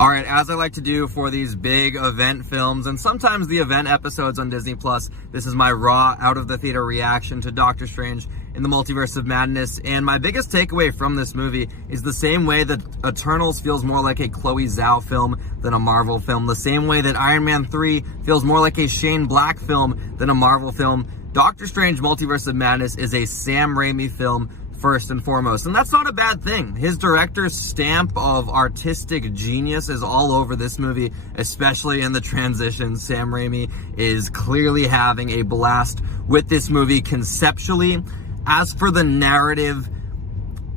All right, as I like to do for these big event films and sometimes the event episodes on Disney+, this is my raw, out-of-the-theater reaction to Doctor Strange in the Multiverse of Madness. And my biggest takeaway from this movie is the same way that Eternals feels more like a Chloe Zhao film than a Marvel film, the same way that Iron Man 3 feels more like a Shane Black film than a Marvel film. Doctor Strange Multiverse of Madness is a Sam Raimi film, first and foremost. And that's not a bad thing. His director's stamp of artistic genius is all over this movie, especially in the transitions. Sam Raimi is clearly having a blast with this movie conceptually. As for the narrative,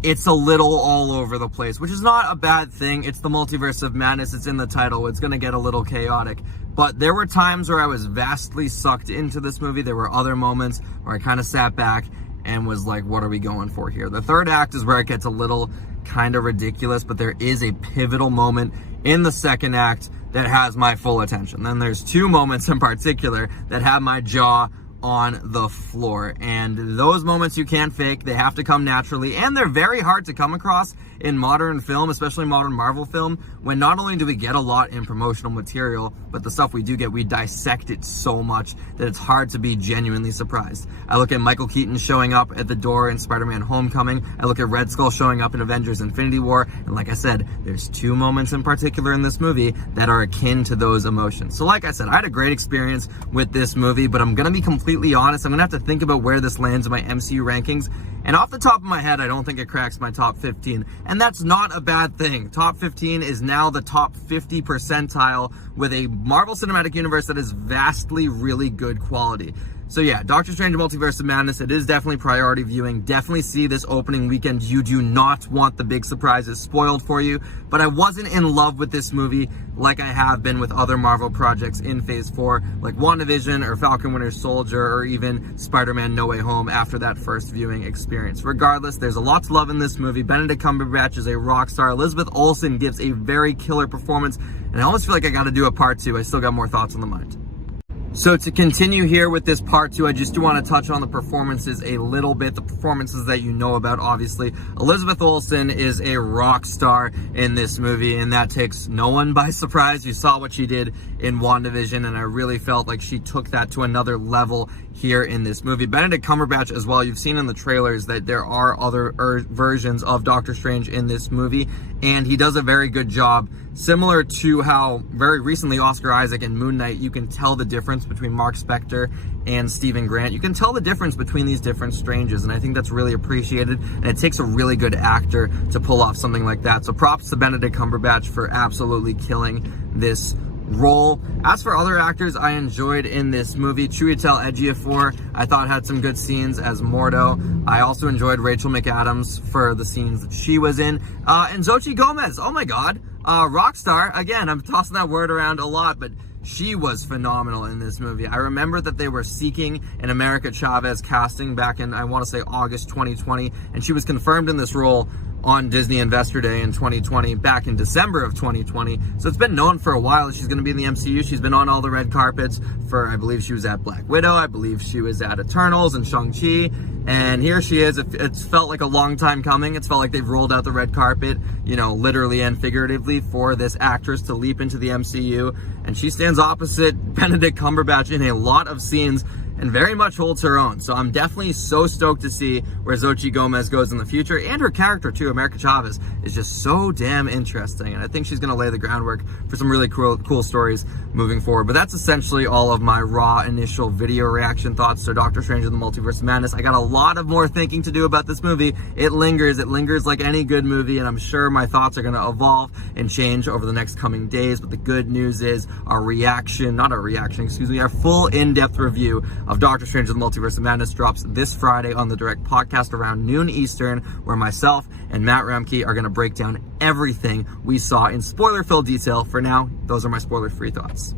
it's a little all over the place, which is not a bad thing. It's the Multiverse of Madness. It's in the title. It's going to get a little chaotic. But there were times where I was vastly sucked into this movie. There were other moments where I kind of sat back and was like, what are we going for here? The third act is where it gets a little kind of ridiculous, but there is a pivotal moment in the second act that has my full attention. Then there's two moments in particular that have my jaw on the floor, and those moments you can't fake. They have to come naturally, and they're very hard to come across in modern film, especially modern Marvel film, when not only do we get a lot in promotional material, but the stuff we do get, we dissect it so much that it's hard to be genuinely surprised. I look at Michael Keaton showing up at the door in Spider-Man Homecoming. I look at Red Skull showing up in Avengers Infinity War, and like I said, there's two moments in particular in this movie that are akin to those emotions. So like I said, I had a great experience with this movie, but I'm gonna be completely honest, I'm gonna have to think about where this lands in my MCU rankings. And off the top of my head, I don't think it cracks my top 15. And that's not a bad thing. Top 15 is now the top 50 percentile with a Marvel Cinematic Universe that is vastly really good quality. So yeah, Doctor Strange Multiverse of Madness, it is definitely priority viewing. Definitely see this opening weekend. You do not want the big surprises spoiled for you. But I wasn't in love with this movie like I have been with other Marvel projects in Phase 4, like WandaVision or Falcon Winter Soldier or even Spider-Man No Way Home after that first viewing experience. Regardless, there's a lot to love in this movie. Benedict Cumberbatch is a rock star. Elizabeth Olsen gives a very killer performance. And I almost feel like I got to do a part 2. I still got more thoughts on the mind. So to continue here with this part 2, I just do want to touch on the performances a little bit, the performances that you know about, obviously. Elizabeth Olsen is a rock star in this movie, and that takes no one by surprise. You saw what she did in WandaVision, and I really felt like she took that to another level here in this movie. Benedict Cumberbatch as well, you've seen in the trailers that there are other versions of Doctor Strange in this movie, and he does a very good job. Similar to how very recently Oscar Isaac and Moon Knight, you can tell the difference between Mark Spector and Stephen Grant. You can tell the difference between these different Stranges, and I think that's really appreciated, and it takes a really good actor to pull off something like that. So props to Benedict Cumberbatch for absolutely killing this role. As for other actors I enjoyed in this movie, Chiwetel Ejiofor I thought had some good scenes as Mordo. I also enjoyed Rachel McAdams for the scenes that she was in. And Xochitl Gomez, oh my god, rock star. Again, I'm tossing that word around a lot, but she was phenomenal in this movie. I remember that they were seeking an America Chavez casting back in, I want to say, August 2020, and she was confirmed in this role on Disney Investor Day in 2020, back in December of 2020. So it's been known for a while that she's going to be in the MCU. She's been on all the red carpets for, I believe she was at Black Widow, I believe she was at Eternals and Shang-Chi, and here she is. It's felt like a long time coming. It's felt like they've rolled out the red carpet, you know, literally and figuratively, for this actress to leap into the MCU, and she stands opposite Benedict Cumberbatch in a lot of scenes and very much holds her own. So I'm definitely so stoked to see where Xochitl Gomez goes in the future, and her character too, America Chavez, is just so damn interesting, and I think she's going to lay the groundwork for some really cool stories moving forward. But that's essentially all of my raw initial video reaction thoughts to Doctor Strange in the Multiverse of Madness. I got a lot of more thinking to do about this movie. It lingers like any good movie, and I'm sure my thoughts are going to evolve and change over the next coming days. But the good news is our full in-depth review of Doctor Strange in the Multiverse of Madness drops this Friday on the Direct Podcast around noon Eastern, where myself and Matt Remke are going to break down everything we saw in spoiler-filled detail. For now, those are my spoiler-free thoughts.